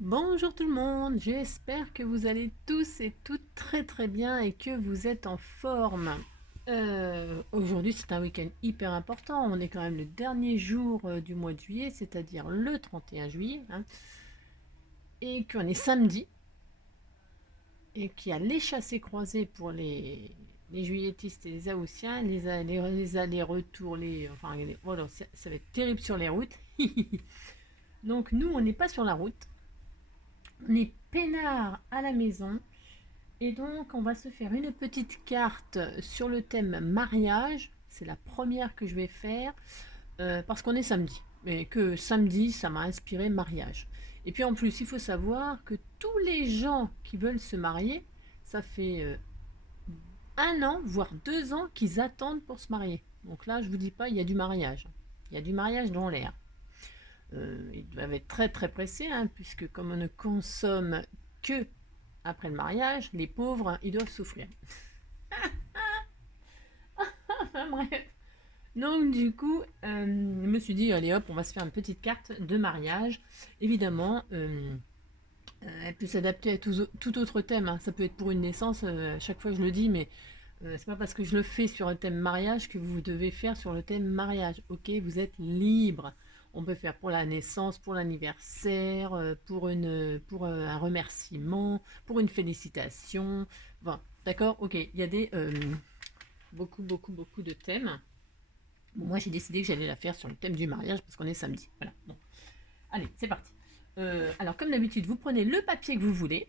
Bonjour tout le monde, j'espère que vous allez tous et toutes très très bien et que vous êtes en forme. Aujourd'hui c'est un week-end hyper important, on est quand même le dernier jour du mois de juillet, c'est-à-dire le 31 juillet, hein, et qu'on est samedi, et qu'il y a les chassés croisés pour les juilletistes et les haussiens, les allers-retours, voilà, ça va être terrible sur les routes. Donc nous on n'est pas sur la route, on est peinard à la maison. Et donc, on va se faire une petite carte sur le thème mariage. C'est la première que je vais faire parce qu'on est samedi. Mais que samedi, ça m'a inspiré mariage. Et puis en plus, il faut savoir que tous les gens qui veulent se marier, ça fait 1 an, voire 2 ans qu'ils attendent pour se marier. Donc là, je vous dis pas, il y a du mariage. Il y a du mariage dans l'air. Ils doivent être très très pressés, hein, puisque comme on ne consomme que après le mariage, les pauvres, ils doivent souffrir. Enfin bref. Donc du coup, je me suis dit, allez hop, on va se faire une petite carte de mariage. Évidemment, elle peut s'adapter à tout autre thème, hein. Ça peut être pour une naissance, chaque fois je le dis, mais c'est pas parce que je le fais sur un thème mariage que vous devez faire sur le thème mariage. Ok, vous êtes libre. On peut faire pour la naissance, pour l'anniversaire, pour un remerciement, pour une félicitation. Bon, d'accord, ok. Il y a beaucoup de thèmes. Bon, moi, j'ai décidé que j'allais la faire sur le thème du mariage parce qu'on est samedi. Voilà. Bon. Allez, c'est parti. Alors, comme d'habitude, vous prenez le papier que vous voulez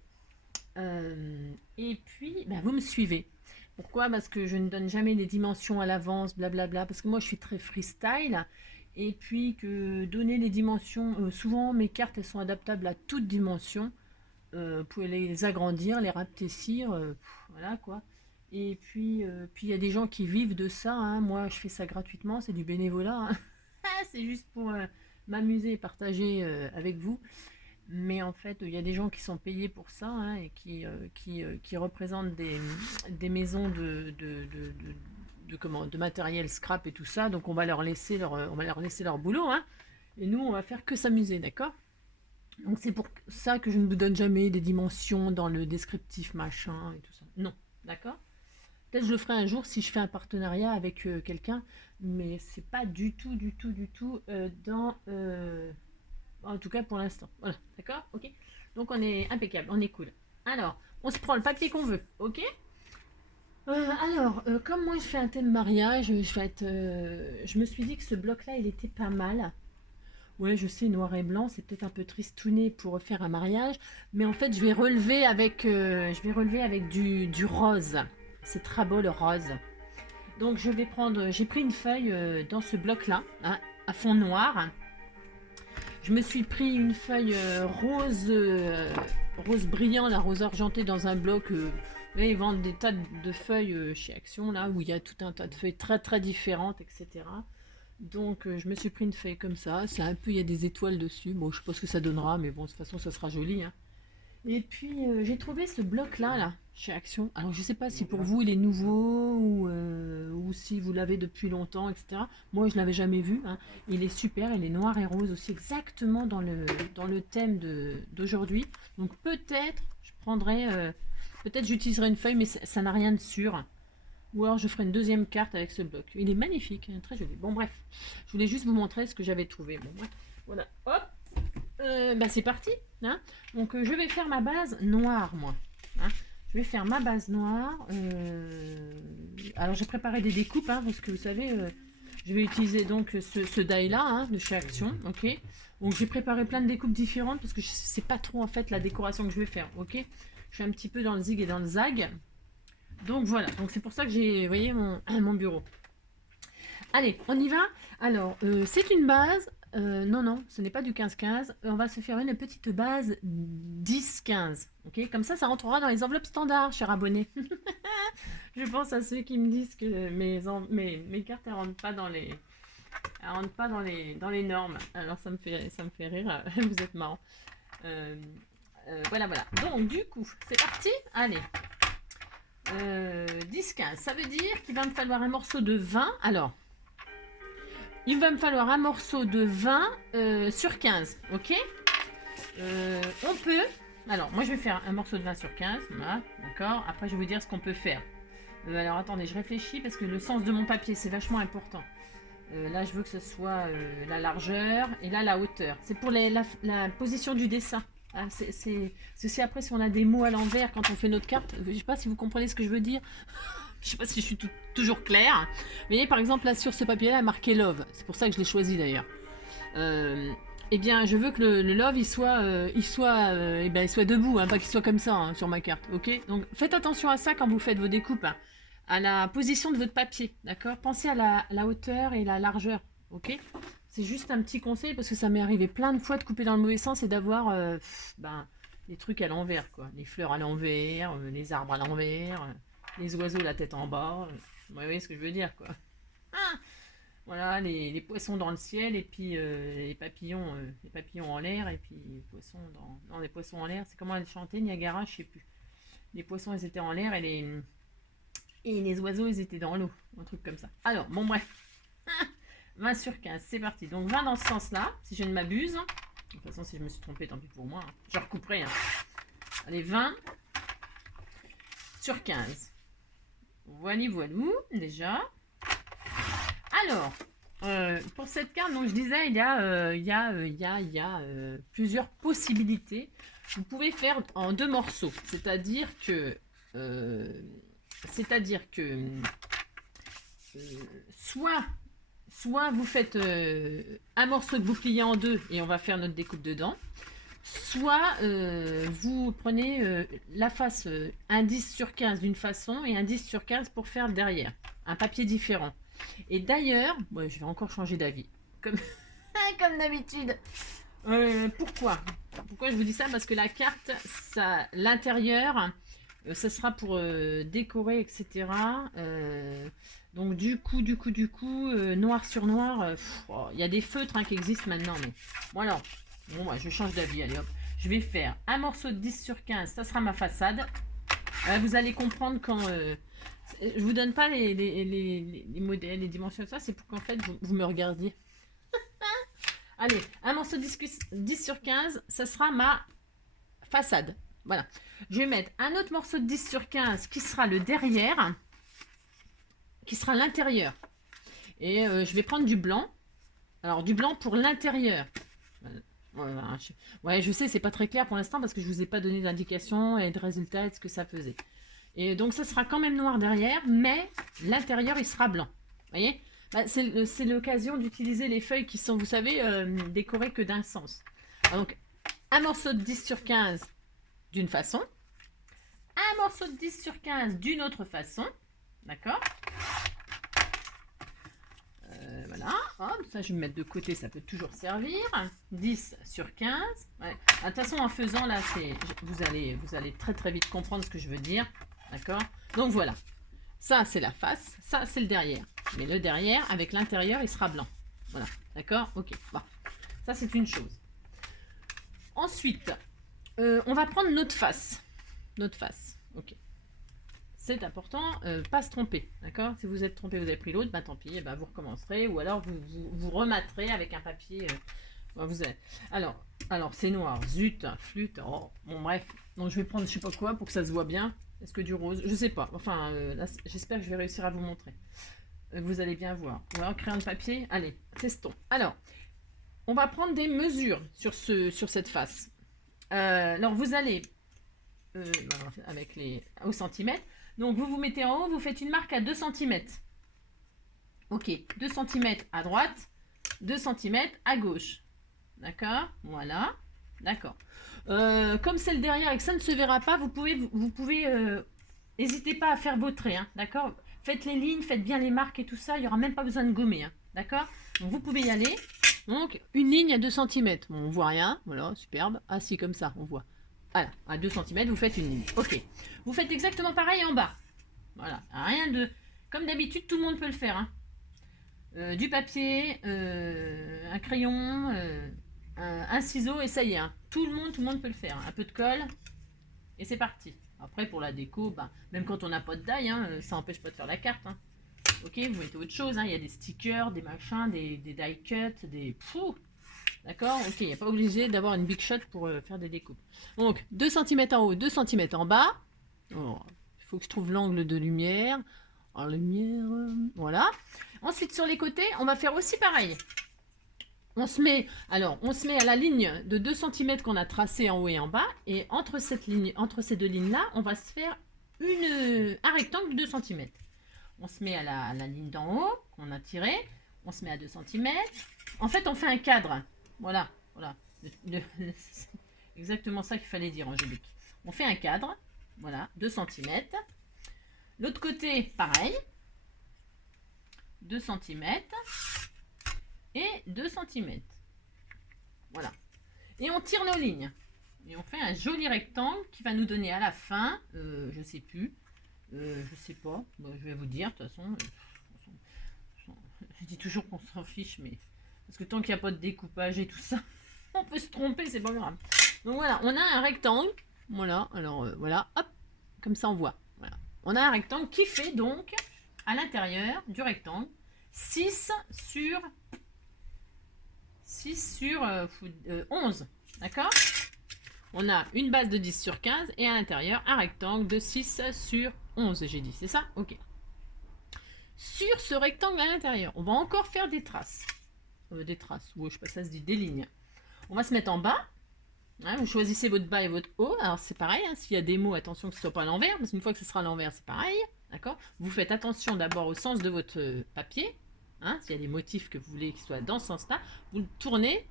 et puis vous me suivez. Pourquoi? Parce que je ne donne jamais les dimensions à l'avance, blablabla. Parce que moi, je suis très freestyle. Et puis que donner les dimensions, souvent mes cartes elles sont adaptables à toute dimension. Vous pouvez les agrandir, les rapetissir, voilà quoi. Et puis il y a des gens qui vivent de ça, hein. Moi, je fais ça gratuitement, c'est du bénévolat, hein. C'est juste pour m'amuser et partager avec vous. Mais en fait, il y a des gens qui sont payés pour ça, hein, et qui représentent des maisons de matériel scrap et tout ça. Donc on va leur laisser leur boulot, hein. Et nous, on va faire que s'amuser, d'accord? Donc c'est pour ça que je ne vous donne jamais des dimensions dans le descriptif machin et tout ça. Non, d'accord? Peut-être je le ferai un jour si je fais un partenariat avec quelqu'un, mais c'est pas du tout en tout cas pour l'instant. Voilà, d'accord? Ok? Donc on est impeccable, on est cool. Alors, on se prend le papier qu'on veut, ok? Comme moi je fais un thème mariage, je me suis dit que ce bloc-là, il était pas mal. Ouais, je sais, noir et blanc, c'est peut-être un peu tristouné pour faire un mariage, mais en fait, je vais relever avec du rose. C'est très beau le rose. Donc, j'ai pris une feuille dans ce bloc-là, hein, à fond noir. Je me suis pris une feuille rose brillant, la rose argentée dans un bloc. Là, ils vendent des tas de feuilles chez Action, là, où il y a tout un tas de feuilles très très différentes, etc. Donc je me suis pris une feuille comme ça. C'est un peu, il y a des étoiles dessus. Bon, je sais pas ce que ça donnera, mais bon, de toute façon, ça sera joli, hein. Et puis j'ai trouvé ce bloc-là, là, chez Action. Alors je sais pas si pour vous il est nouveau ou si vous l'avez depuis longtemps, etc. Moi je l'avais jamais vu, hein. Il est super, il est noir et rose aussi, exactement dans le thème d'aujourd'hui. Donc peut-être j'utiliserai une feuille, mais ça n'a rien de sûr. Ou alors je ferai une deuxième carte avec ce bloc. Il est magnifique, hein, très joli. Bon bref, je voulais juste vous montrer ce que j'avais trouvé. Bon bref, voilà, hop, c'est parti, hein. Donc je vais faire ma base noire, moi, hein. Je vais faire ma base noire. Alors j'ai préparé des découpes, hein, parce que vous savez, je vais utiliser donc ce die là, hein, de chez Action, ok. Donc j'ai préparé plein de découpes différentes parce que je sais pas trop en fait la décoration que je vais faire, ok. Je suis un petit peu dans le zig et dans le zag. Donc voilà, donc c'est pour ça que j'ai, vous voyez, mon bureau. Allez, on y va. Alors, c'est une base. Non, non, ce n'est pas du 15-15. On va se faire une petite base 10-15. Ok, comme ça rentrera dans les enveloppes standards, cher abonné. Je pense à ceux qui me disent que mes cartes, elles rentrent pas dans les normes. Alors, ça me fait rire. Vous êtes marrant. Voilà, voilà. Donc, du coup, c'est parti. Allez. 10-15, ça veut dire qu'il va me falloir un morceau de 20. Alors, il va me falloir un morceau de 20 sur 15, ok? On peut... Alors, moi, je vais faire un morceau de 20 sur 15. Voilà, d'accord. Après, je vais vous dire ce qu'on peut faire. Alors, attendez, je réfléchis parce que le sens de mon papier, c'est vachement important. Là, je veux que ce soit la largeur et là, la hauteur. C'est pour la position du dessin. Ah, c'est aussi après, si on a des mots à l'envers quand on fait notre carte. Je ne sais pas si vous comprenez ce que je veux dire. Je ne sais pas si je suis toujours claire. Vous voyez, par exemple, là, sur ce papier-là, il y a marqué Love. C'est pour ça que je l'ai choisi, d'ailleurs. Eh bien, je veux que le love, il soit debout, hein, pas qu'il soit comme ça, hein, sur ma carte, ok? Donc, faites attention à ça quand vous faites vos découpes, hein, à la position de votre papier, d'accord? Pensez à la hauteur et la largeur, ok? C'est juste un petit conseil parce que ça m'est arrivé plein de fois de couper dans le mauvais sens et d'avoir les trucs à l'envers, quoi. Les fleurs à l'envers, les arbres à l'envers, les oiseaux la tête en bas. Vous voyez ce que je veux dire, quoi. Ah, voilà, les poissons dans le ciel et puis les papillons en l'air et puis les poissons dans... Non, les poissons en l'air, c'est comment elle chantait, Niagara, je sais plus. Les poissons, ils étaient en l'air et les oiseaux, ils étaient dans l'eau. Un truc comme ça. Alors, bon, bref. 20 sur 15, c'est parti. Donc 20 dans ce sens-là, si je ne m'abuse. De toute façon, si je me suis trompée, tant pis pour moi. Hein. Je recouperai. Hein. Allez, 20 sur 15. Voilà, voilou, déjà. Alors, pour cette carte, donc je disais, il y a plusieurs possibilités. Vous pouvez faire en deux morceaux, c'est-à-dire que soit vous faites un morceau que vous pliez en deux et on va faire notre découpe dedans, soit vous prenez la face un 10 sur 15 d'une façon et un 10 sur 15 pour faire le derrière, un papier différent. Et d'ailleurs, je vais encore changer d'avis, comme, comme d'habitude. Pourquoi je vous dis ça? Parce que la carte, l'intérieur, ça sera pour décorer, etc. Donc du coup, noir sur noir, il y a des feutres qui existent maintenant. Mais voilà, je change d'avis, allez hop. Je vais faire un morceau de 10 sur 15, ça sera ma façade. Vous allez comprendre quand... je vous donne pas les modèles, les dimensions de ça, c'est pour qu'en fait vous me regardiez. Allez, un morceau de 10 sur 15, ça sera ma façade. Voilà. Je vais mettre un autre morceau de 10 sur 15 qui sera le derrière, qui sera l'intérieur. Et je vais prendre du blanc. Alors, du blanc pour l'intérieur. Voilà. Ouais, je sais, c'est pas très clair pour l'instant parce que je vous ai pas donné d'indication et de résultats et de ce que ça faisait. Et donc, ça sera quand même noir derrière, mais l'intérieur, il sera blanc. Vous voyez? C'est l'occasion d'utiliser les feuilles qui sont, vous savez, décorées que d'un sens. Donc, un morceau de 10 sur 15 d'une façon, un morceau de 10 sur 15 d'une autre façon, d'accord? Voilà, hop, ça je vais me mettre de côté, ça peut toujours servir. 10 sur 15. Ouais. De toute façon, en faisant là, vous allez très très vite comprendre ce que je veux dire, d'accord? Donc voilà, ça c'est la face, ça c'est le derrière. Mais le derrière, avec l'intérieur, il sera blanc. Voilà, d'accord? Ok, bon. Ça c'est une chose. Ensuite, on va prendre notre face. Notre face, ok. C'est important, pas se tromper, d'accord? Si vous êtes trompé, vous avez pris l'autre, tant pis, vous recommencerez, ou alors vous rematerez avec un papier. Alors c'est noir, zut, flûte, bon bref. Donc je vais prendre je sais pas quoi pour que ça se voit bien. Est-ce que du rose? Je sais pas. Enfin, là, j'espère que je vais réussir à vous montrer. Vous allez bien voir. Ou alors crayon de papier. Allez, testons. Alors, on va prendre des mesures sur cette face. Alors vous allez avec au centimètre. Donc vous mettez en haut, vous faites une marque à 2 cm. Ok, 2 cm à droite, 2 cm à gauche. D'accord? Voilà. D'accord. Comme c'est le derrière et que ça ne se verra pas, vous pouvez n'hésitez pas à faire vos traits. Hein, d'accord? Faites les lignes, faites bien les marques et tout ça, il n'y aura même pas besoin de gommer. Hein, d'accord? Donc vous pouvez y aller. Donc une ligne à 2 cm. Bon, on voit rien. Voilà, superbe. Ah si, comme ça, on voit. Voilà, à 2 cm, vous faites une ligne. Ok. Vous faites exactement pareil en bas. Voilà, rien de... Comme d'habitude, tout le monde peut le faire. Hein. Du papier, un crayon, un ciseau, et ça y est. Hein. Tout le monde peut le faire. Un peu de colle, et c'est parti. Après, pour la déco, même quand on n'a pas de die, hein, ça n'empêche pas de faire la carte. Hein. Ok, vous mettez autre chose. Hein. Il y a des stickers, des machins, des die cuts, des... Pfff. D'accord? Ok, il n'y a pas obligé d'avoir une big shot pour faire des découpes. Donc, 2 cm en haut, 2 cm en bas. Oh, il faut que je trouve l'angle de lumière. En lumière, voilà. Ensuite, sur les côtés, on va faire aussi pareil. On se met à la ligne de 2 cm qu'on a tracée en haut et en bas. Et entre ces deux lignes-là, on va se faire un rectangle de 2 cm. On se met à la ligne d'en haut qu'on a tirée. On se met à 2 cm. En fait, on fait un cadre. Voilà. C'est exactement ça qu'il fallait dire, Angélique. On fait un cadre. Voilà, 2 cm. L'autre côté, pareil. 2 cm. Et 2 cm. Voilà. Et on tire nos lignes. Et on fait un joli rectangle qui va nous donner à la fin, je sais plus, je sais pas, bon, je vais vous dire, de toute façon, je dis toujours qu'on s'en fiche, mais parce que tant qu'il n'y a pas de découpage et tout ça, on peut se tromper, c'est pas grave. Donc voilà, on a un rectangle, voilà, alors voilà, hop, comme ça on voit, voilà. On a un rectangle qui fait donc, à l'intérieur du rectangle, 6 sur 11, d'accord? On a une base de 10 sur 15 et à l'intérieur un rectangle de 6 sur 11, j'ai dit, c'est ça? Ok. Sur ce rectangle à l'intérieur, on va encore faire des traces. Ouais, je sais pas, ça se dit des lignes. On va se mettre en bas. Hein, vous choisissez votre bas et votre haut. Alors c'est pareil, hein, s'il y a des mots, attention que ce ne soit pas à l'envers, parce qu'une fois que ce sera à l'envers, c'est pareil. D'accord? Vous faites attention d'abord au sens de votre papier. Hein, s'il y a des motifs que vous voulez qu'ils soient dans ce sens-là, vous le tournez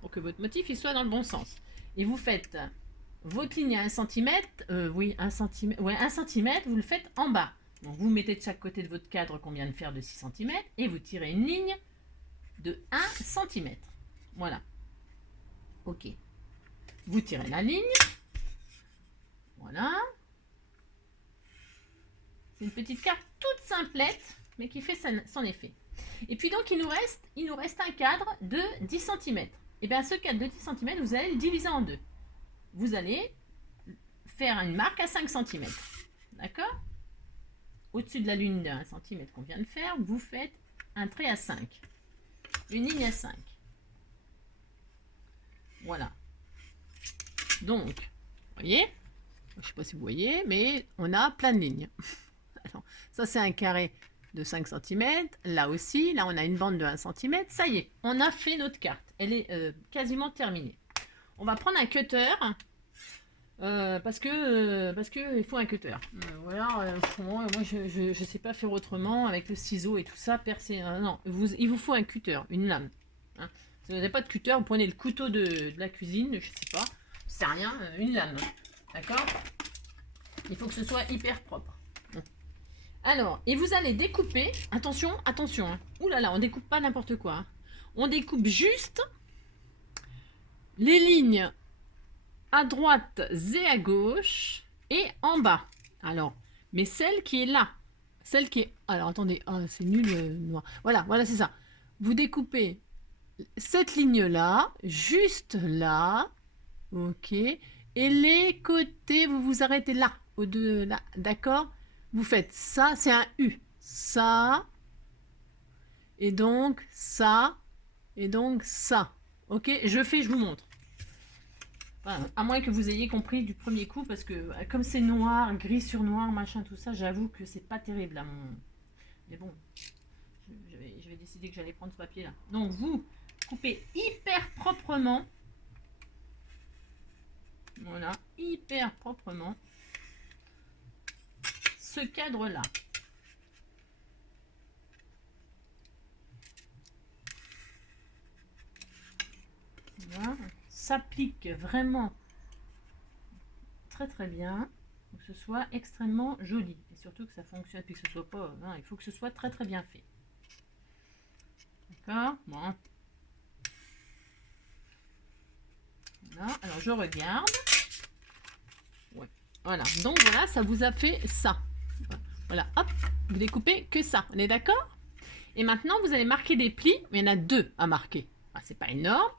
pour que votre motif il soit dans le bon sens. Et vous faites votre ligne à 1 cm, oui, 1 cm, ouais, 1 cm, vous le faites en bas. Donc vous mettez de chaque côté de votre cadre qu'on vient de faire de 6 cm et vous tirez une ligne de 1 cm. Voilà. Ok. Vous tirez la ligne. Voilà. C'est une petite carte toute simplette, mais qui fait son effet. Et puis donc, il nous reste un cadre de 10 cm. Et bien, ce cadre de 10 cm, vous allez le diviser en deux. Vous allez faire une marque à 5 cm. D'accord? Au-dessus de la ligne de 1 cm qu'on vient de faire, vous faites un trait à 5. Une ligne à 5. Voilà. Donc, vous voyez, je ne sais pas si vous voyez, mais on a plein de lignes. Alors, ça, c'est un carré de 5 cm. Là aussi, là, on a une bande de 1 cm. Ça y est, on a fait notre carte. Elle est quasiment terminée. On va prendre un cutter. Parce que il faut un cutter. Voilà, moi je sais pas faire autrement avec le ciseau et tout ça, percer. Non, il vous faut un cutter, une lame. Hein. Si vous n'avez pas de cutter, vous prenez le couteau de la cuisine, je sais pas, c'est rien, une lame. D'accord? Il faut que ce soit hyper propre. Bon. Alors, et vous allez découper, attention, hein. Ouh là là, on découpe pas n'importe quoi. Hein. On découpe juste les lignes à droite et à gauche et en bas. Alors, mais celle qui est là, celle qui est... Alors, attendez, oh, c'est nul noir. Voilà, c'est ça. Vous découpez cette ligne-là, juste là, ok, et les côtés, vous vous arrêtez là, au-dessus, là, d'accord? Vous faites ça, c'est un U, ça, et donc ça, et donc ça. Ok, je vous montre. Enfin, à moins que vous ayez compris du premier coup, parce que comme c'est noir, gris sur noir, machin, tout ça, j'avoue que c'est pas terrible là. Mais bon, je vais décider que j'allais prendre ce papier là. Donc vous coupez hyper proprement. Voilà, hyper proprement ce cadre là. Voilà. S'applique vraiment très bien pour que ce soit extrêmement joli et surtout que ça fonctionne puis que ce soit pas non, il faut que ce soit très bien fait. D'accord? Bon. Voilà, alors je regarde. Ouais. Voilà, donc voilà, ça vous a fait ça. Voilà, hop, vous découpez que ça, on est d'accord? Et maintenant, vous allez marquer des plis, mais il y en a 2 à marquer. Ah, c'est pas énorme.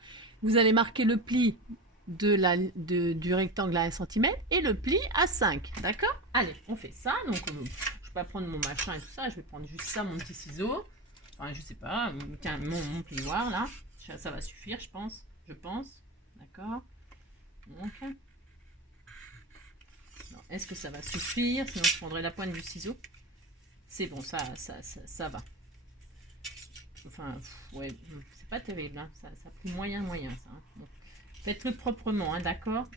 Vous allez marquer le pli du rectangle à 1 cm et le pli à 5. D'accord? Allez, on fait ça. Donc, je ne vais pas prendre mon machin et tout ça. Je vais prendre juste ça, mon petit ciseau. Enfin, je sais pas. Tiens, mon plioir là. Ça va suffire, je pense. D'accord. Donc, est-ce que ça va suffire? Sinon, je prendrai la pointe du ciseau. C'est bon, ça va. Enfin, ouais, c'est pas terrible. Hein. Ça a pris moyen, ça. Hein. Bon. Faites-le proprement, hein, d'accord?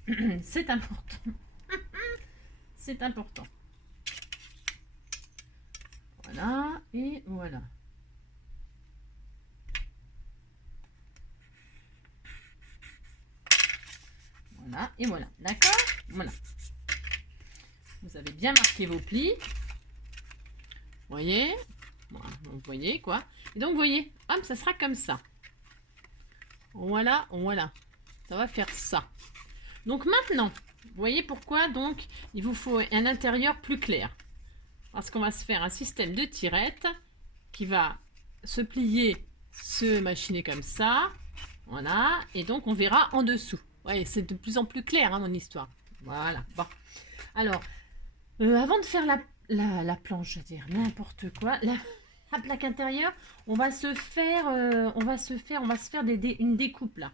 C'est important. C'est important. Voilà, et voilà. Voilà, et voilà. D'accord? Voilà. Vous avez bien marqué vos plis. Vous voyez? Voilà, vous voyez, quoi. Et donc, vous voyez, hop, ça sera comme ça. Voilà, voilà. Ça va faire ça. Donc, maintenant, vous voyez pourquoi, donc, il vous faut un intérieur plus clair. Parce qu'on va se faire un système de tirettes qui va se plier, se machiner comme ça. Voilà. Et donc, on verra en dessous. Ouais, c'est de plus en plus clair, hein, mon histoire. Voilà. Bon. Alors, avant de faire la planche, je veux dire, n'importe quoi, la plaque intérieure, on va se faire une découpe là.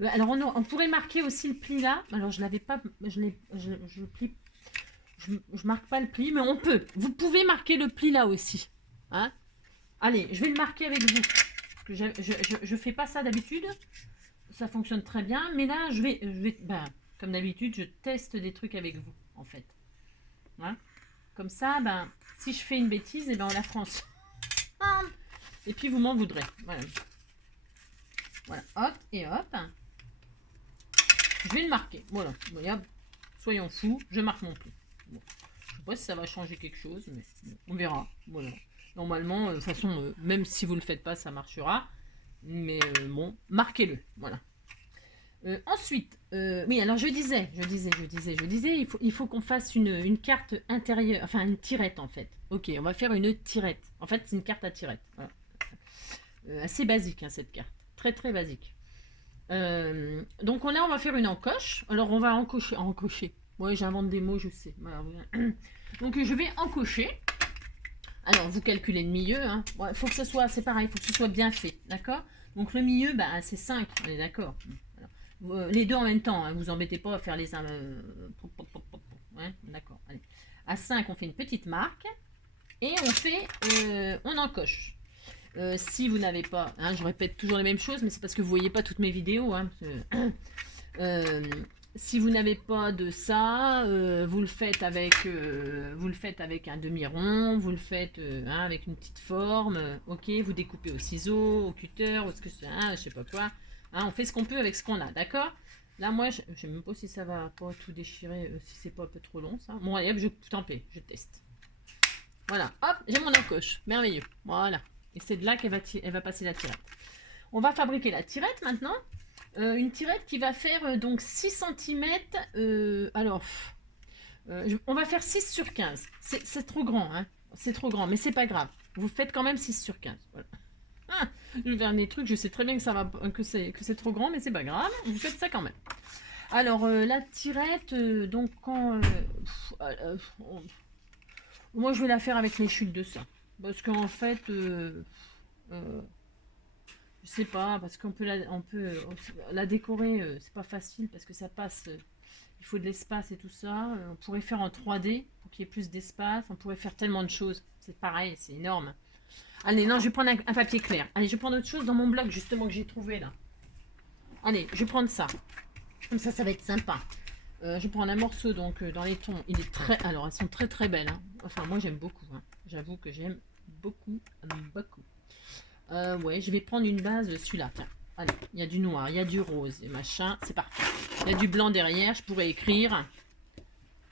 Alors, on pourrait marquer aussi le pli là. Alors, je l'avais pas, je marque pas le pli, mais on peut. Vous pouvez marquer le pli là aussi. Hein? Allez, je vais le marquer avec vous. Parce que je fais pas ça d'habitude. Ça fonctionne très bien. Mais là, comme d'habitude, je teste des trucs avec vous, en fait. Hein? Comme ça, si je fais une bêtise, on la France. Et puis, vous m'en voudrez. Voilà. Voilà. Hop et hop. Je vais le marquer. Voilà. Soyons fous, je marque mon pli. Bon. Je ne sais pas si ça va changer quelque chose, mais on verra. Voilà. Normalement, de toute façon, même si vous ne le faites pas, ça marchera. Mais bon, marquez-le. Voilà. Ensuite, oui, alors je disais, il faut qu'on fasse une carte intérieure, enfin une tirette en fait. Ok, on va faire une tirette. En fait, c'est une carte à tirette. Voilà. Assez basique, hein, cette carte. Très, très basique. Donc là, on va faire une encoche. Alors, on va encocher. Ouais, j'invente des mots, je sais. Voilà. Donc, je vais encocher. Alors, vous calculez le milieu. Hein. Ouais, faut que ce soit, c'est pareil, il faut que ce soit bien fait. D'accord? Donc, le milieu, c'est 5. On est d'accord? Les deux en même temps. Hein, vous embêtez pas à faire les... Ouais, d'accord. Allez. À 5, on fait une petite marque. Et on encoche. Si vous n'avez pas, hein, je répète toujours les mêmes choses, mais c'est parce que vous voyez pas toutes mes vidéos. Hein, si vous n'avez pas de ça, vous le faites avec un demi-rond, vous le faites avec une petite forme. Ok, vous découpez au ciseau, au cutter, ou ce que c'est, je sais pas quoi. Hein, on fait ce qu'on peut avec ce qu'on a, d'accord? Là, moi, je sais même pas si ça va pas tout déchirer, si c'est pas un peu trop long, ça. Bon, allez, hop, tant pis, je teste. Voilà, hop, j'ai mon encoche, merveilleux. Voilà. Et c'est de là qu'elle va passer la tirette. On va fabriquer la tirette maintenant. Une tirette qui va faire donc 6 cm. On va faire 6 sur 15. C'est trop grand, hein. C'est trop grand, mais c'est pas grave. Vous faites quand même 6 sur 15. Voilà. Je vais faire des trucs, je sais très bien que c'est trop grand, mais c'est pas grave. Vous faites ça quand même. Alors, la tirette, donc quand... moi, je vais la faire avec les chutes de ça. Parce qu'en fait, je sais pas, parce qu'on peut la décorer, c'est pas facile parce que ça passe, il faut de l'espace et tout ça. On pourrait faire en 3D pour qu'il y ait plus d'espace. On pourrait faire tellement de choses. C'est pareil, c'est énorme. Allez, non, je vais prendre un papier clair. Allez, je vais prendre autre chose dans mon blog justement que j'ai trouvé là. Allez, je vais prendre ça. Comme ça va être sympa. Je prends un morceau donc dans les tons. Il est très. Alors, elles sont très très belles. Hein. Enfin, moi j'aime beaucoup. Hein. J'avoue que j'aime beaucoup, beaucoup. Ouais, je vais prendre une base de celui-là. Tiens, allez, il y a du noir, il y a du rose et machin. C'est parfait. Il y a du blanc derrière. Je pourrais écrire.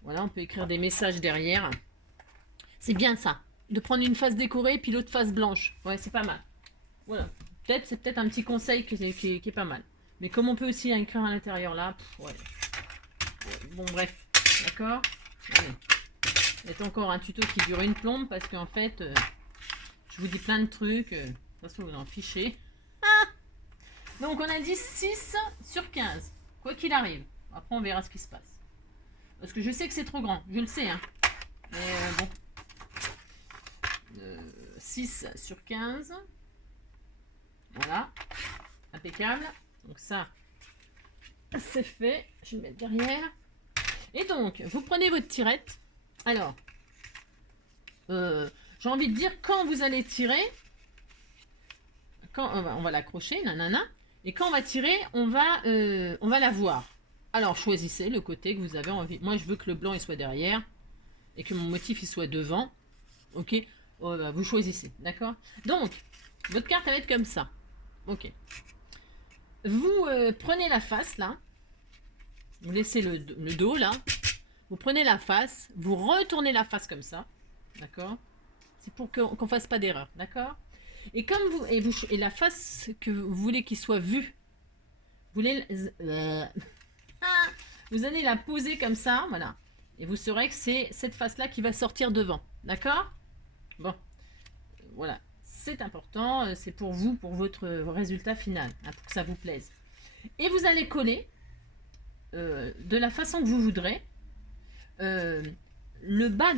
Voilà, on peut écrire des messages derrière. C'est bien ça. De prendre une face décorée puis l'autre face blanche. Ouais, c'est pas mal. Voilà. C'est peut-être un petit conseil qui est pas mal. Mais comme on peut aussi écrire à l'intérieur là, ouais. Bon, bref, d'accord. C'est encore un tuto qui dure une plombe parce qu'en fait, je vous dis plein de trucs. De toute façon, vous en fichez. Ah, donc, on a dit 6 sur 15, quoi qu'il arrive. Après, on verra ce qui se passe. Parce que je sais que c'est trop grand, je le sais. Hein. Mais bon. 6 sur 15. Voilà. Impeccable. Donc ça, c'est fait. Je vais le mettre derrière. Et donc, vous prenez votre tirette. Alors, j'ai envie de dire, quand vous allez tirer, quand on va l'accrocher, nanana, et quand on va tirer, on va la voir. Alors, choisissez le côté que vous avez envie. Moi, je veux que le blanc il soit derrière et que mon motif il soit devant. Ok, vous choisissez, d'accord. Donc, votre carte elle va être comme ça. Ok. Vous prenez la face là. Vous laissez le dos là. Vous prenez la face. Vous retournez la face comme ça. D'accord. C'est pour qu'on fasse pas d'erreur, d'accord. Et comme et la face que vous voulez qu'il soit vue, vous allez la poser comme ça, voilà. Et vous saurez que c'est cette face-là qui va sortir devant, d'accord. Bon, voilà, c'est important, c'est pour vous, pour votre résultat final, hein, pour que ça vous plaise. Et vous allez coller de la façon que vous voudrez. Le bas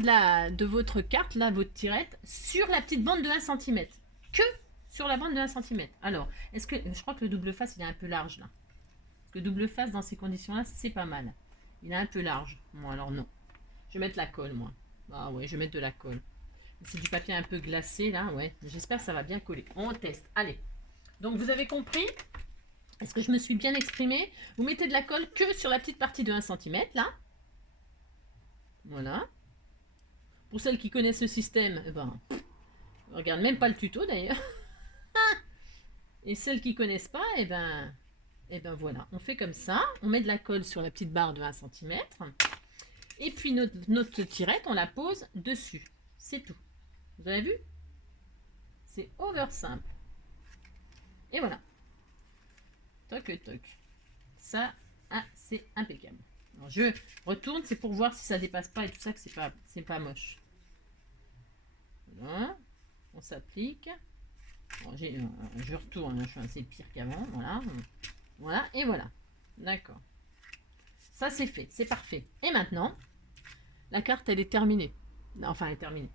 de votre carte, là, votre tirette, sur la petite bande de 1 cm. Que sur la bande de 1 cm. Alors, est-ce que... Je crois que le double face, il est un peu large, là. Parce que double face, dans ces conditions-là, c'est pas mal. Il est un peu large. Bon, alors non. Je vais mettre la colle, moi. Ah ouais, je vais mettre de la colle. C'est du papier un peu glacé, là, ouais. J'espère que ça va bien coller. On teste. Allez. Donc, vous avez compris? Est-ce que je me suis bien exprimée? Vous mettez de la colle que sur la petite partie de 1 cm, là. Voilà. Pour celles qui connaissent le système, eh ben, regarde même pas le tuto d'ailleurs. Et celles qui connaissent pas, eh ben voilà, on fait comme ça. On met de la colle sur la petite barre de 1 cm. Et puis notre tirette, on la pose dessus. C'est tout. Vous avez vu? C'est over simple. Et voilà. Toc toc. Ça, c'est impeccable. Alors je retourne, c'est pour voir si ça dépasse pas et tout ça, que c'est pas moche. Voilà. On s'applique. Bon, je retourne, je suis assez pire qu'avant. Voilà. Voilà, et voilà. D'accord. Ça, c'est fait. C'est parfait. Et maintenant, la carte, elle est terminée. Enfin, elle est terminée.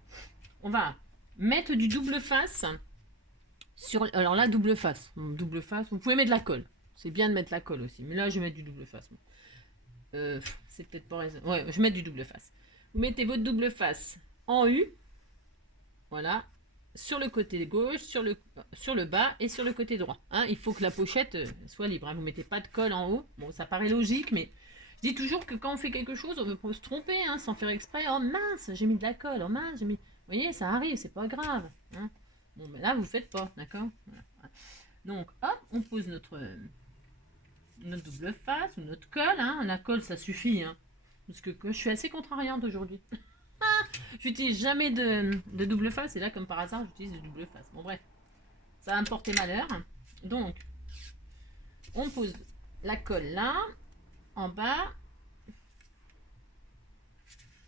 On va mettre du double face sur... Alors là, double face. Double face, vous pouvez mettre de la colle. C'est bien de mettre la colle aussi. Mais là, je vais mettre du double face. C'est peut-être pas raison. Ouais, je vais mettre du double face. Vous mettez votre double face en U. Voilà. Sur le côté gauche, sur le bas et sur le côté droit. Hein, il faut que la pochette soit libre. Hein. Vous ne mettez pas de colle en haut. Bon, ça paraît logique, mais je dis toujours que quand on fait quelque chose, on ne peut pas se tromper, hein, sans faire exprès. Oh mince, j'ai mis de la colle. Oh mince, j'ai mis... Vous voyez, ça arrive, c'est pas grave. Hein. Bon, mais là, vous ne faites pas, d'accord. Voilà. Donc, hop, on pose notre double face ou notre colle. Hein. La colle, ça suffit. Hein, parce que je suis assez contrariante aujourd'hui. J'utilise jamais de double face et là comme par hasard j'utilise de double face. Bon bref, ça va me porter malheur. Donc on pose la colle là, en bas.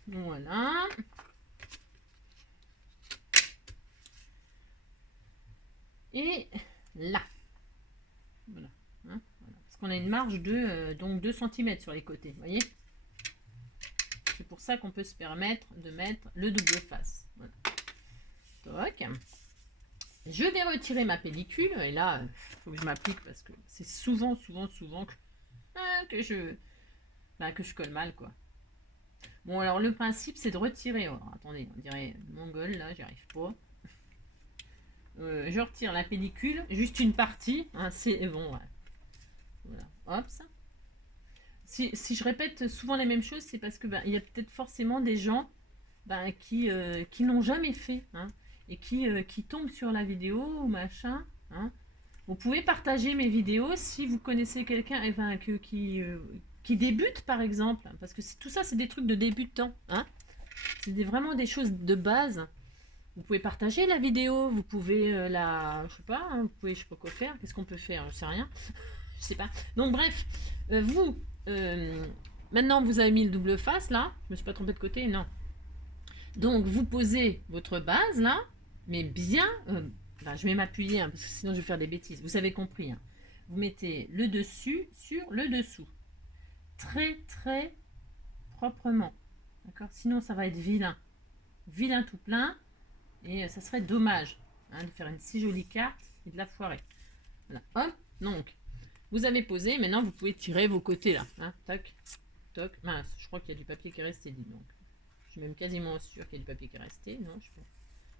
Voilà. Et là. Voilà. Hein, voilà. Parce qu'on a une marge de donc 2 cm sur les côtés, vous voyez. C'est pour ça qu'on peut se permettre de mettre le double face. Voilà. Toc. Je vais retirer ma pellicule. Et là, il faut que je m'applique parce que c'est souvent que je colle mal, quoi. Bon, alors le principe, c'est de retirer. Oh, attendez, on dirait mongol, là, j'y arrive pas. Je retire la pellicule, juste une partie. Hein, c'est bon, ouais. Voilà, hop, ça. Si je répète souvent les mêmes choses, c'est parce que il y a peut-être forcément des gens qui n'ont jamais fait, hein, et qui tombent sur la vidéo ou machin. Hein. Vous pouvez partager mes vidéos si vous connaissez quelqu'un qui débute par exemple, parce que tout ça c'est des trucs de débutants. Hein. C'est vraiment des choses de base. Vous pouvez partager la vidéo, vous pouvez je sais pas, hein, vous pouvez je sais pas quoi faire. Qu'est-ce qu'on peut faire? Je sais rien. Je sais pas. Donc bref, maintenant vous avez mis le double face là. Je me suis pas trompée de côté, non. Donc vous posez votre base là, mais bien. Je vais m'appuyer hein, parce que sinon je vais faire des bêtises. Vous avez compris. Hein. Vous mettez le dessus sur le dessous, très très proprement. D'accord. Sinon ça va être vilain, vilain tout plein, et ça serait dommage hein, de faire une si jolie carte et de la foirer. Voilà. Hop. Donc, vous avez posé, maintenant vous pouvez tirer vos côtés là. Hein, tac, toc, mince, je crois qu'il y a du papier qui est resté, dis donc. Je suis même quasiment sûre qu'il y a du papier qui est resté. Non, je peux...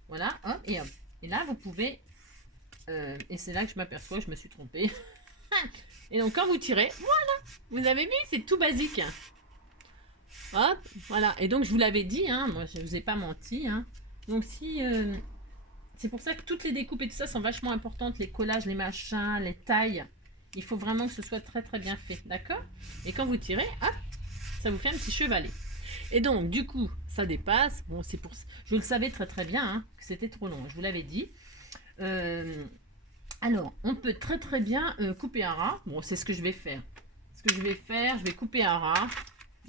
Voilà, hop, et hop. Et là, vous pouvez... et c'est là que je m'aperçois, je me suis trompée. Et donc, quand vous tirez, voilà, vous avez vu, c'est tout basique. Hop, voilà. Et donc, je vous l'avais dit, hein, moi, je ne vous ai pas menti. Hein. Donc, si... c'est pour ça que toutes les découpes et tout ça sont vachement importantes. Les collages, les machins, les tailles. Il faut vraiment que ce soit très, très bien fait. D'accord? Et quand vous tirez, hop, ça vous fait un petit chevalet. Et donc, du coup, ça dépasse. Bon, c'est pour... Je le savais très, très bien, hein, que c'était trop long. Je vous l'avais dit. Alors, on peut très très bien couper un ras. Bon, c'est ce que je vais faire. Ce que je vais faire, je vais couper un ras.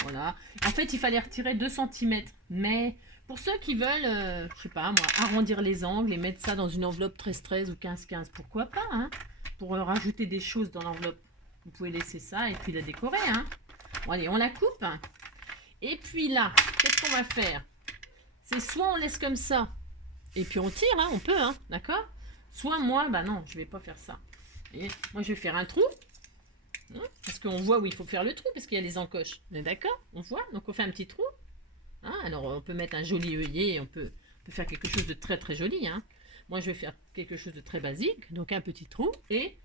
Voilà. En fait, il fallait retirer 2 cm. Mais pour ceux qui veulent, je sais pas moi, arrondir les angles et mettre ça dans une enveloppe 13-13 ou 15-15, pourquoi pas, hein, pour rajouter des choses dans l'enveloppe. Vous pouvez laisser ça et puis la décorer. Hein. Bon, allez, on la coupe. Et puis là, qu'est-ce qu'on va faire? C'est soit on laisse comme ça et puis on tire, hein, on peut, hein, d'accord? Soit moi, bah non, je vais pas faire ça. Et moi, je vais faire un trou. Hein, parce qu'on voit où il faut faire le trou, parce qu'il y a les encoches. On est d'accord? On voit? Donc on fait un petit trou. Hein, alors on peut mettre un joli œillet, on peut faire quelque chose de très très joli. Hein. Moi, je vais faire quelque chose de très basique. Donc un petit trou. Et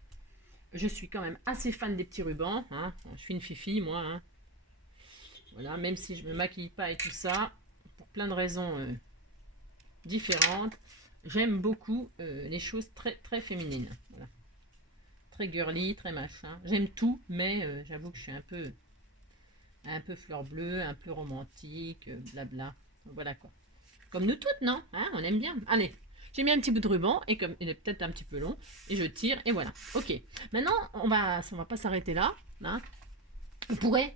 je suis quand même assez fan des petits rubans. Hein. Je suis une fifi, moi. Hein. Voilà, même si je me maquille pas et tout ça, pour plein de raisons différentes. J'aime beaucoup les choses très très féminines. Voilà. Très girly, très machin. J'aime tout, mais j'avoue que je suis un peu fleur bleue, un peu romantique, blabla. Voilà quoi. Comme nous toutes, non? Hein, on aime bien. Allez, j'ai mis un petit bout de ruban et comme il est peut-être un petit peu long, et je tire et voilà. Ok. Maintenant, on va pas s'arrêter là. Hein. On pourrait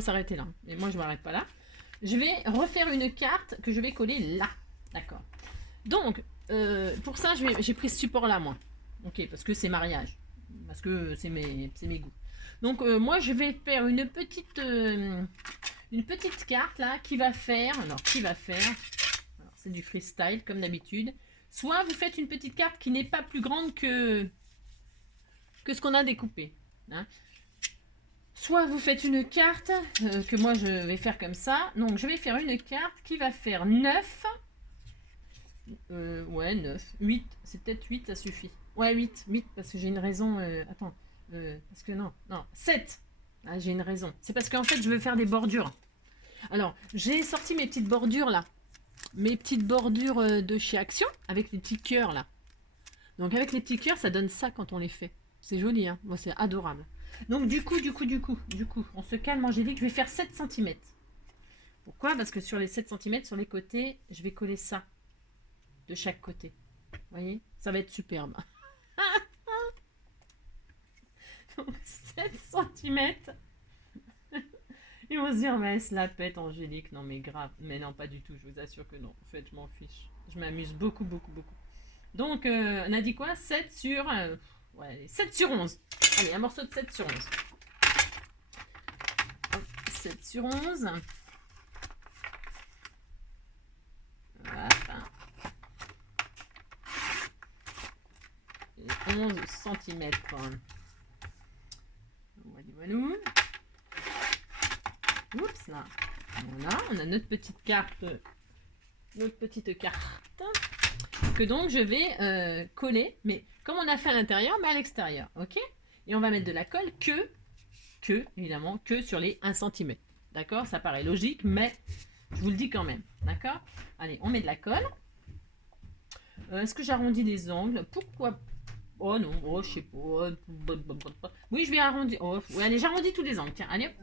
s'arrêter là. Mais moi, je ne m'arrête pas là. Je vais refaire une carte que je vais coller là. D'accord. Donc, pour ça, j'ai pris ce support-là, moi. Ok, parce que c'est mariage. Parce que c'est mes goûts. Donc, moi, je vais faire une petite carte, là, qui va faire... Alors, c'est du freestyle, comme d'habitude. Soit vous faites une petite carte qui n'est pas plus grande que ce qu'on a découpé. Hein. Soit vous faites une carte, que moi, je vais faire comme ça. Donc, je vais faire une carte qui va faire 9... ouais, 9. 8. C'est peut-être 8, ça suffit. Ouais, 8, parce que j'ai une raison. Attends. Parce que non. 7. Ah, j'ai une raison. C'est parce qu'en fait, je veux faire des bordures. Alors, j'ai sorti mes petites bordures là. Mes petites bordures de chez Action, avec les petits cœurs là. Donc, avec les petits cœurs, ça donne ça quand on les fait. C'est joli, hein. Moi, c'est adorable. Donc, du coup, on se calme, Angélique. Je vais faire 7 cm. Pourquoi? Parce que sur les 7 cm, sur les côtés, je vais coller ça. De chaque côté. Vous voyez? Ça va être superbe. Donc, 7 cm. Ils vont se dire, mais elle se la pète, Angélique. Non, mais grave. Mais non, pas du tout. Je vous assure que non. En fait, je m'en fiche. Je m'amuse beaucoup, beaucoup, beaucoup. Donc, on a dit quoi? 7 sur... ouais, 7 sur 11. Allez, un morceau de 7 sur 11. 7 sur 11. Voilà. 11 cm. Voilà. Oups, là. Voilà, on a notre petite carte. Que donc je vais coller, mais comme on a fait à l'intérieur, mais à l'extérieur. Ok? Et on va mettre de la colle évidemment, que sur les 1 cm. D'accord? Ça paraît logique, mais je vous le dis quand même. D'accord? Allez, on met de la colle. Est-ce que j'arrondis les angles? Pourquoi? Oh non, oh je sais pas. Oui, je vais arrondir. Oh, oui, allez, j'arrondis tous les angles. Tiens, allez, hop.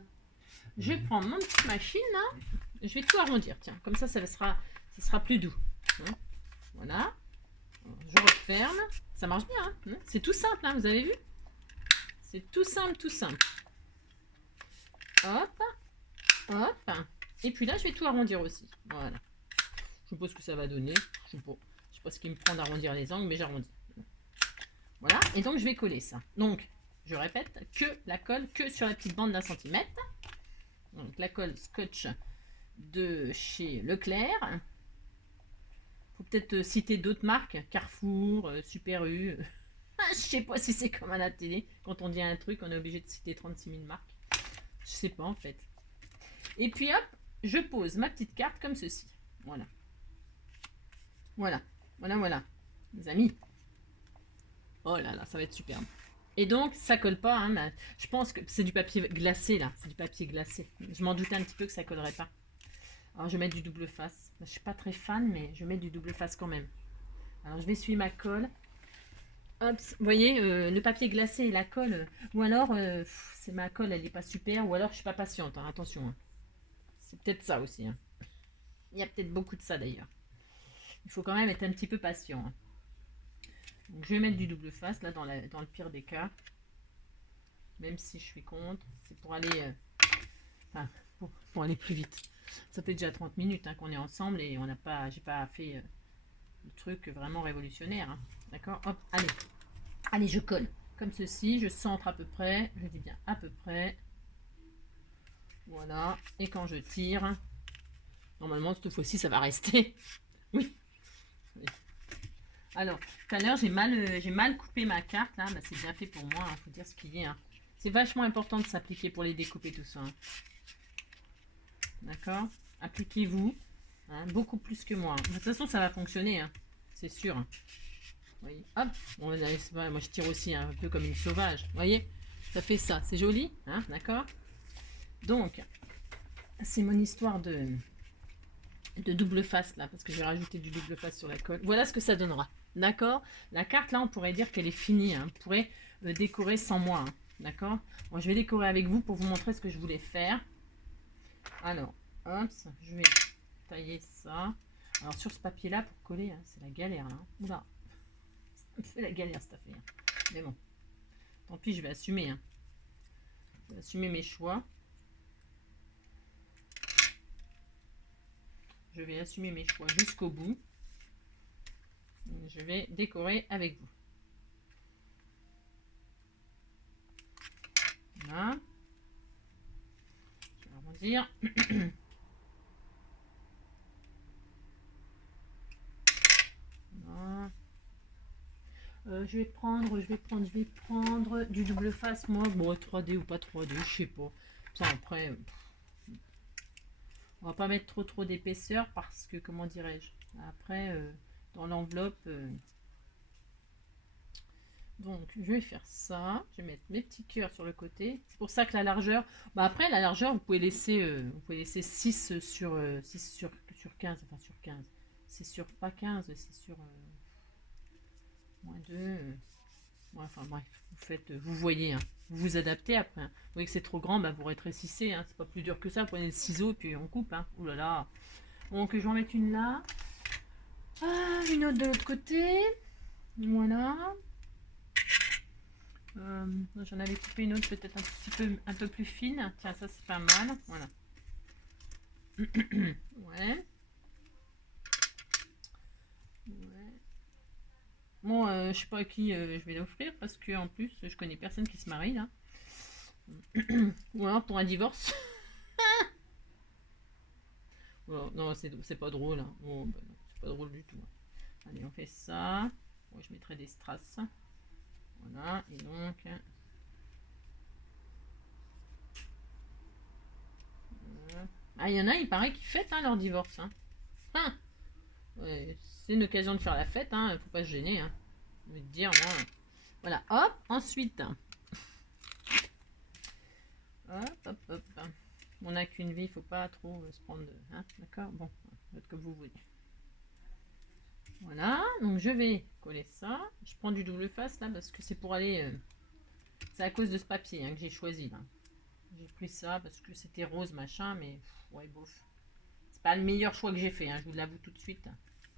Je prends mon petite machine là. Je vais tout arrondir. Tiens, comme ça sera plus doux. Hein, voilà. Je referme. Ça marche bien. Hein, c'est tout simple, hein, vous avez vu? C'est tout simple, tout simple. Hop, hop. Et puis là, je vais tout arrondir aussi. Voilà. Je suppose que ça va donner. Je sais pas ce qui me prend d'arrondir les angles, mais j'arrondis. Voilà, et donc je vais coller ça. Donc, je répète, que la colle que sur la petite bande d'1 cm. Donc la colle scotch de chez Leclerc. Faut peut-être citer d'autres marques, Carrefour, Super U. Je sais pas si c'est comme à la télé. Quand on dit un truc, on est obligé de citer 36 000 marques. Je sais pas en fait. Et puis hop, je pose ma petite carte comme ceci. Voilà. Voilà. Voilà, voilà. Les amis. Oh là là, ça va être superbe. Et donc, ça colle pas. Hein, je pense que c'est du papier glacé là. C'est du papier glacé. Je m'en doutais un petit peu que ça collerait pas. Alors, je vais mettre du double face. Je suis pas très fan, mais je vais mettre du double face quand même. Alors, je vais essuyer ma colle. Hop, vous voyez, le papier glacé et la colle. Ou alors, c'est ma colle, elle n'est pas super. Ou alors, je suis pas patiente. Hein, attention. Hein. C'est peut-être ça aussi. Hein. Il y a peut-être beaucoup de ça d'ailleurs. Il faut quand même être un petit peu patient. Hein. Donc, je vais mettre du double face là dans le pire des cas. Même si je suis contre. C'est pour aller, enfin, pour aller plus vite. Ça fait déjà 30 minutes hein, qu'on est ensemble et on n'a pas, j'ai pas fait le truc vraiment révolutionnaire. Hein. D'accord. Hop, allez. Allez, je colle. Comme ceci, je centre à peu près. Je dis bien à peu près. Voilà. Et quand je tire, normalement, cette fois-ci, ça va rester. Oui. Oui. Alors, tout à l'heure, j'ai mal coupé ma carte. Là, bah, c'est bien fait pour moi. Il faut dire ce qu'il y a. Hein. C'est vachement important de s'appliquer pour les découper tout ça. Hein. D'accord. Appliquez-vous. Hein, beaucoup plus que moi. De toute façon, ça va fonctionner. Hein. C'est sûr. Hein. Oui. Hop. Bon, moi, je tire aussi un peu comme une sauvage. Vous voyez, ça fait ça. C'est joli. Hein, d'accord. Donc, c'est mon histoire de double face là, parce que j'ai rajouté du double face sur la colle. Voilà ce que ça donnera. D'accord. La carte là, on pourrait dire qu'elle est finie. Hein. On pourrait décorer sans moi. Hein. D'accord. Bon, je vais décorer avec vous pour vous montrer ce que je voulais faire. Alors, hop, je vais tailler ça. Alors sur ce papier là, pour coller, hein, c'est la galère. Hein. Oula, c'est la galère cette affaire. Mais bon, tant pis, je vais assumer. Hein. Je vais assumer mes choix. Je vais assumer mes choix jusqu'au bout. Je vais décorer avec vous. Voilà. Je vais arrondir. Voilà. Je vais prendre du double face, moi. Bon, 3D ou pas 3D, je sais pas. Ça, après, on va pas mettre trop d'épaisseur parce que, comment dirais-je, après, dans l'enveloppe, donc je vais faire ça. Je vais mettre mes petits cœurs sur le côté. C'est pour ça que la largeur, bah après, la largeur, vous pouvez laisser 6 sur 15, enfin sur 15. C'est sur, pas 15, c'est sur moins 2. Ouais, enfin bref, vous voyez, hein, vous vous adaptez après. Hein. Vous voyez que c'est trop grand, bah, vous rétrécissez. Hein. C'est pas plus dur que ça. Prenez le ciseau et puis on coupe. Hein. Ouh là là. Donc je vais en mettre une là. Ah, une autre de l'autre côté. Voilà. J'en avais coupé une autre peut-être un peu plus fine. Tiens, ça c'est pas mal. Voilà. Ouais. Ouais. Bon, je sais pas à qui je vais l'offrir parce que en plus je connais personne qui se marie là. Ou alors pour un divorce. Oh, non, c'est pas drôle. Hein. Oh, bah non, c'est pas drôle du tout. Allez, on fait ça. Bon, je mettrai des strass. Voilà, et donc. Ah, il y en a, il paraît qu'ils fêtent hein, leur divorce. Hein. Ah, ouais, c'est une occasion de faire la fête, hein. Faut pas se gêner. Hein. Je vais te dire, moi. Voilà, hop, ensuite. Hop, hop, hop. On n'a qu'une vie, faut pas trop se prendre de. Hein, d'accord. Bon, faites comme vous voulez. Voilà, donc je vais coller ça. Je prends du double face là parce que c'est pour aller. C'est à cause de ce papier hein, que j'ai choisi là. J'ai pris ça parce que c'était rose machin, mais ouais, bof. C'est pas le meilleur choix que j'ai fait, hein, je vous l'avoue tout de suite.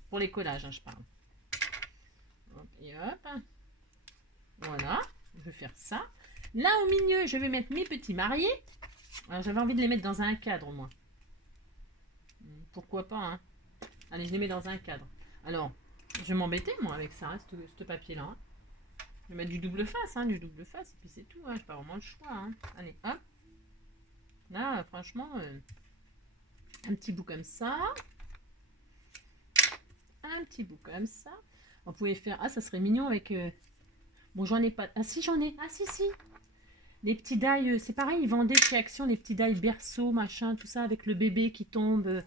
Pour les collages, hein, je parle. Hop, et hop. Voilà, je vais faire ça. Là au milieu, je vais mettre mes petits mariés. Alors j'avais envie de les mettre dans un cadre, moi. Pourquoi pas, hein. Allez, je les mets dans un cadre. Alors, je vais m'embêter, moi, avec ça, hein, ce papier-là. Hein. Je vais mettre du double face, hein, du double face, et puis c'est tout. Hein, j'ai pas vraiment le choix. Hein. Allez, hop. Là, franchement, un petit bout comme ça. Un petit bout comme ça. On pouvait faire... Ah, ça serait mignon avec... Bon, j'en ai pas. Ah si, j'en ai. Ah si, si. Les petits die, c'est pareil, ils vendaient chez Action les petits die berceau, machin, tout ça, avec le bébé qui tombe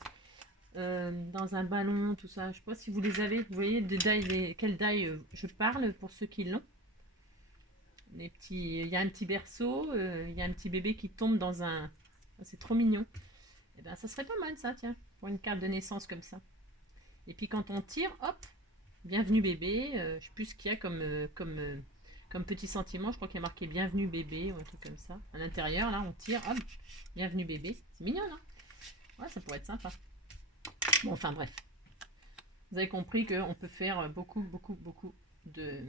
dans un ballon, tout ça. Je sais pas si vous les avez. Vous voyez de die, quel die je parle pour ceux qui l'ont. Les petits, il y a un petit berceau, il y a un petit bébé qui tombe dans un. Ah, c'est trop mignon. Et ben, ça serait pas mal ça, tiens, pour une carte de naissance comme ça. Et puis quand on tire, hop, bienvenue bébé. Je sais plus ce qu'il y a comme petit sentiment. Je crois qu'il y a marqué bienvenue bébé ou un truc comme ça. À l'intérieur, là, on tire, hop, bienvenue bébé. C'est mignon, là. Ouais, ça pourrait être sympa. Bon, enfin bref. Vous avez compris qu'on peut faire beaucoup, beaucoup, beaucoup de.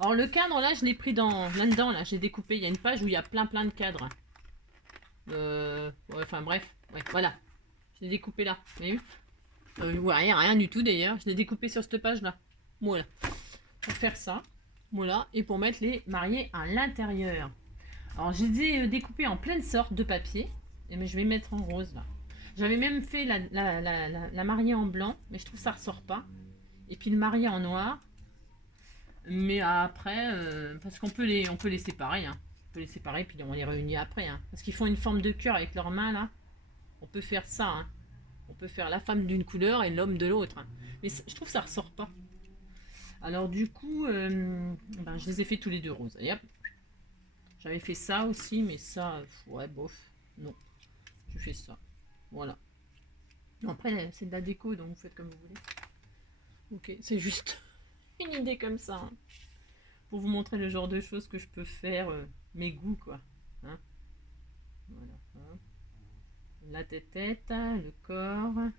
Alors le cadre, là, je l'ai pris là-dedans, là. J'ai découpé. Il y a une page où il y a plein, plein de cadres. Ouais, enfin bref. Ouais, voilà. Je l'ai découpé là. Vous avez vu ouais, rien du tout d'ailleurs. Je l'ai découpé sur cette page-là. Voilà. Pour faire ça. Voilà. Et pour mettre les mariés à l'intérieur. Alors, je les ai découpés en pleine sorte de papier. Et mais je vais mettre en rose là. J'avais même fait la mariée en blanc. Mais je trouve que ça ressort pas. Et puis le marié en noir. Mais après, parce qu'on peut on peut les séparer. Hein. On peut les séparer puis on les réunit après. Hein. Parce qu'ils font une forme de cœur avec leurs mains là. On peut faire ça. Hein. On peut faire la femme d'une couleur et l'homme de l'autre. Hein. Mais je trouve que ça ressort pas. Alors du coup, ben, je les ai fait tous les deux roses. Et hop. J'avais fait ça aussi, mais ça, ouais, bof. Non, je fais ça. Voilà. Après, c'est de la déco, donc vous faites comme vous voulez. Ok, c'est juste une idée comme ça. Hein, pour vous montrer le genre de choses que je peux faire, mes goûts, quoi. Hein, voilà. Hein. La tête, le corps,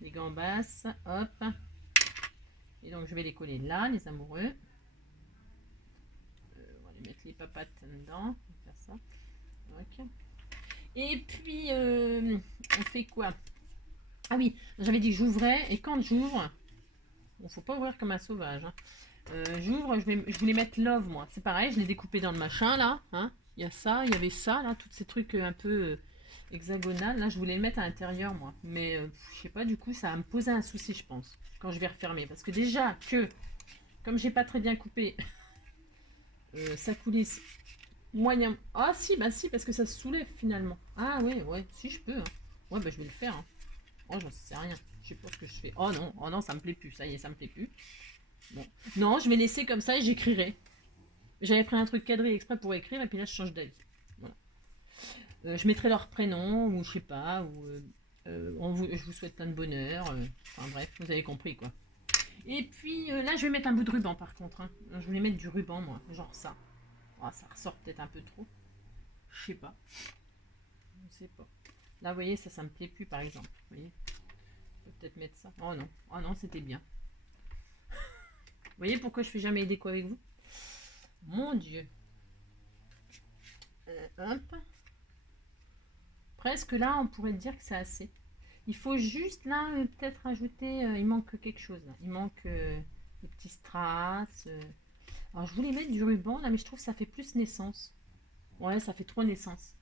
les gambasses, hop. Et donc, je vais les coller là, les amoureux. On va les mettre les papates dedans. On va faire ça. Ok. Et puis, on fait quoi? Ah oui, j'avais dit que j'ouvrais. Et quand j'ouvre, bon, faut pas ouvrir comme un sauvage. Hein. J'ouvre, je voulais mettre love, moi. C'est pareil, je l'ai découpé dans le machin, là. Hein. Il y a ça, il y avait ça, là. Tous ces trucs un peu hexagonal. Là, je voulais le mettre à l'intérieur, moi. Mais je sais pas, du coup, ça va me poser un souci, je pense. Quand je vais refermer. Parce que déjà, comme j'ai pas très bien coupé, ça coulisse moyen. Ah si, bah si, parce que ça se soulève finalement. Ah ouais, ouais, si je peux. Hein. Ouais, bah je vais le faire. Hein. Oh, j'en sais rien. Je sais pas ce que je fais. Oh non, ça me plaît plus. Ça y est, ça me plaît plus. Bon. Non, je vais laisser comme ça et j'écrirai. J'avais pris un truc cadré exprès pour écrire et puis là je change d'avis. Voilà. Je mettrai leur prénom ou je sais pas. Ou je vous souhaite plein de bonheur. Enfin bref, vous avez compris quoi. Et puis là je vais mettre un bout de ruban par contre. Hein. Je voulais mettre du ruban moi. Genre ça. Oh, ça ressort peut-être un peu trop. Je sais pas. Je sais pas. Là, vous voyez, ça me plaît plus, par exemple. Vous voyez, je peux peut-être mettre ça. Oh non, c'était bien. Vous voyez pourquoi je fais jamais les déco avec vous? Mon Dieu. Hop. Presque là, on pourrait dire que c'est assez. Il faut juste là, peut-être ajouter. Il manque quelque chose. Là. Il manque des petits strass. Alors, je voulais mettre du ruban là, mais je trouve que ça fait plus naissance. Ouais, ça fait trop naissance.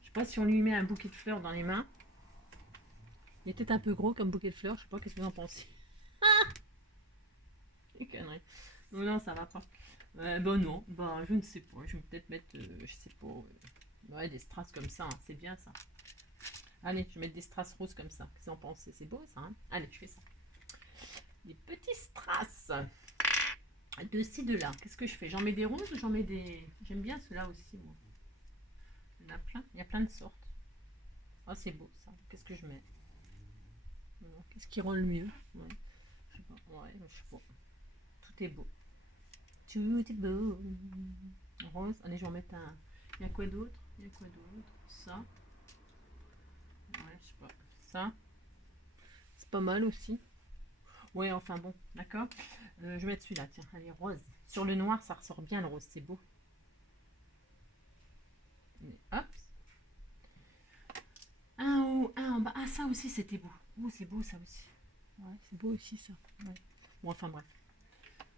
Je sais pas si on lui met un bouquet de fleurs dans les mains. Il est peut-être un peu gros comme bouquet de fleurs. Je sais pas, qu'est-ce que vous en pensez? Les conneries. Non, ça va pas. Bon, non. Bah, je ne sais pas. Je vais peut-être mettre, je sais pas, ouais, des strass comme ça. Hein. C'est bien ça. Allez, je vais mettre des strass roses comme ça. Qu'est-ce que vous en pensez? C'est beau ça. Hein. Allez, je fais ça. Des petits strass. De ci, de là. Qu'est-ce que je fais? J'en mets des roses ou j'en mets des. J'aime bien ceux-là aussi, moi. Il y en a plein. Il y a plein de sortes. Oh, c'est beau ça. Qu'est-ce que je mets? Qu'est-ce qui rend le mieux? Ouais. Je sais pas. Ouais, je sais pas. Tout est beau. Tout est beau. Rose. Allez, je vais en mettre un. Il y a quoi d'autre? Il y a quoi d'autre? Ça. Ouais, je sais pas. Ça. C'est pas mal aussi. Ouais, enfin bon, d'accord. Je vais mettre celui-là, tiens. Allez, rose. Sur le noir, ça ressort bien le rose, c'est beau. Et hop. Un haut, un en bas. Ah, ça aussi, c'était beau. Oh, c'est beau ça aussi. Ouais, c'est beau aussi ça. Ouais. Bon, enfin bref.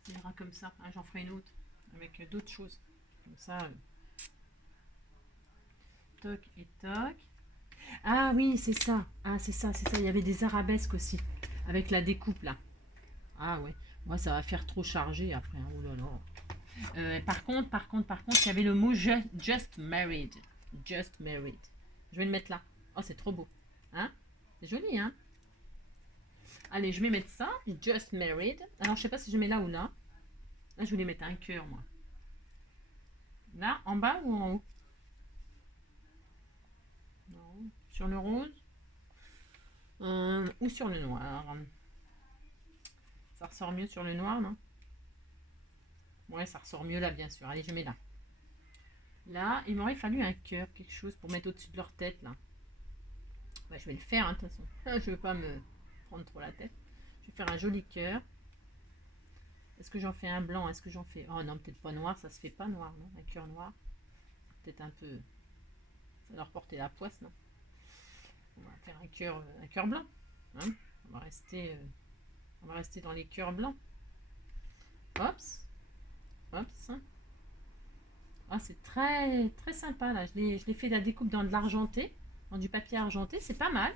Ça ira comme ça. Hein, j'en ferai une autre avec d'autres choses. Comme ça. Toc et toc. Ah oui, c'est ça. Ah, c'est ça, c'est ça. Il y avait des arabesques aussi. Avec la découpe là. Ah ouais. Moi, ça va faire trop chargé après. Hein. Oh là là. Par contre, il y avait le mot just married. Just married. Je vais le mettre là. Oh, c'est trop beau. Hein? C'est joli, hein? Allez, je vais mettre ça. Just married. Alors, je sais pas si je mets là ou là. Là, je voulais mettre un cœur, moi. Là, en bas ou en haut? Non. Sur le rose? Ou sur le noir? Ça ressort mieux sur le noir, non? Ouais, ça ressort mieux là, bien sûr. Allez, je mets là. Là, il m'aurait fallu un cœur, quelque chose pour mettre au-dessus de leur tête, là. Bah, je vais le faire, hein, de toute façon. Je ne veux pas me prendre trop la tête. Je vais faire un joli cœur. Est-ce que j'en fais un blanc? Est-ce que j'en fais... Oh non, peut-être pas noir, ça se fait pas noir, non? Un cœur noir. Peut-être un peu... Ça va leur porter la poisse, non? On va faire un cœur blanc. Hein, on va rester dans les cœurs blancs. Hops. Hops. Ah, c'est très très sympa là. Je l'ai fait la découpe dans de l'argenté, dans du papier argenté, c'est pas mal.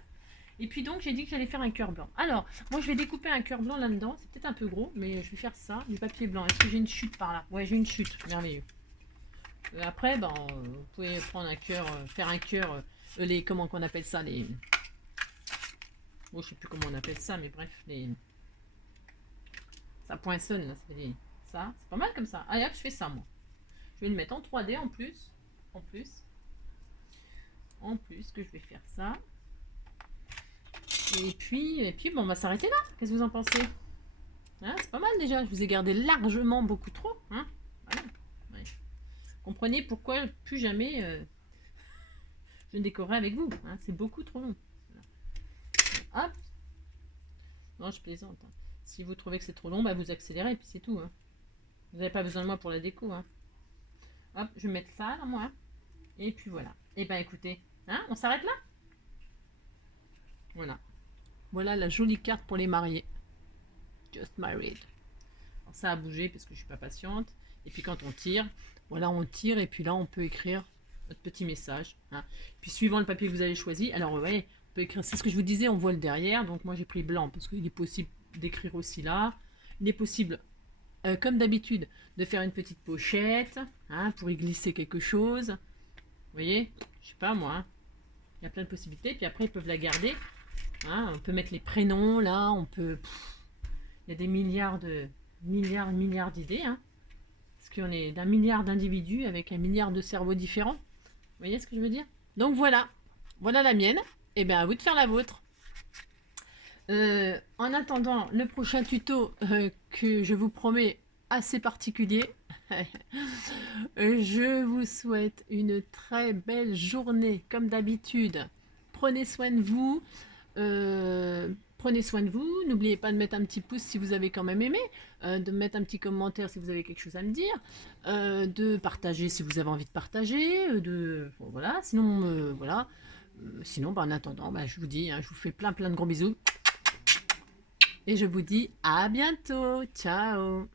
Et puis donc j'ai dit que j'allais faire un cœur blanc. Alors, moi je vais découper un cœur blanc là-dedans. C'est peut-être un peu gros, mais je vais faire ça, du papier blanc. Est-ce que j'ai une chute par là? Ouais, j'ai une chute, merveilleux. Après, ben, vous pouvez prendre un cœur, faire un cœur, comment qu'on appelle ça, les... Bon, je sais plus comment on appelle ça, mais bref, ça poinçonne là, ça fait des... Ça, c'est pas mal comme ça. Allez hop, je fais ça moi. Je vais le mettre en 3D en plus. En plus que je vais faire ça. Et puis bon, on va s'arrêter là. Qu'est-ce que vous en pensez? Hein, c'est pas mal déjà. Je vous ai gardé largement beaucoup trop. Hein, voilà. Ouais. Comprenez pourquoi plus jamais je ne décorerai avec vous. Hein, c'est beaucoup trop long. Voilà. Hop. Non, je plaisante. Hein. Si vous trouvez que c'est trop long, bah vous accélérez et puis c'est tout. Hein. Vous n'avez pas besoin de moi pour la déco. Hein. Hop, je vais mettre ça là, moi. Et puis voilà. Et ben écoutez, hein, on s'arrête là? Voilà. Voilà la jolie carte pour les mariés. Just married. Alors, ça a bougé parce que je suis pas patiente. Et puis quand on tire, voilà, on tire et puis là on peut écrire notre petit message. Hein. Puis suivant le papier que vous avez choisi, alors ouais, on peut écrire. C'est ce que je vous disais, on voit le derrière. Donc moi j'ai pris blanc parce qu'il est possible d'écrire aussi là. Il est possible, comme d'habitude, de faire une petite pochette, hein, pour y glisser quelque chose. Vous voyez, je sais pas moi. Hein. Il y a plein de possibilités. Puis après ils peuvent la garder. Hein, on peut mettre les prénoms là, on peut... il y a des milliards d'idées. Hein, parce qu'on est d'un milliard d'individus avec un milliard de cerveaux différents. Vous voyez ce que je veux dire? Donc voilà. Voilà la mienne. Et bien à vous de faire la vôtre. En attendant le prochain tuto que je vous promets assez particulier, je vous souhaite une très belle journée comme d'habitude. Prenez soin de vous. Prenez soin de vous, n'oubliez pas de mettre un petit pouce si vous avez quand même aimé, de mettre un petit commentaire si vous avez quelque chose à me dire, de partager si vous avez envie de partager, bon, voilà, sinon, voilà, sinon, en attendant, je vous dis, hein, je vous fais plein de gros bisous, et je vous dis à bientôt, ciao.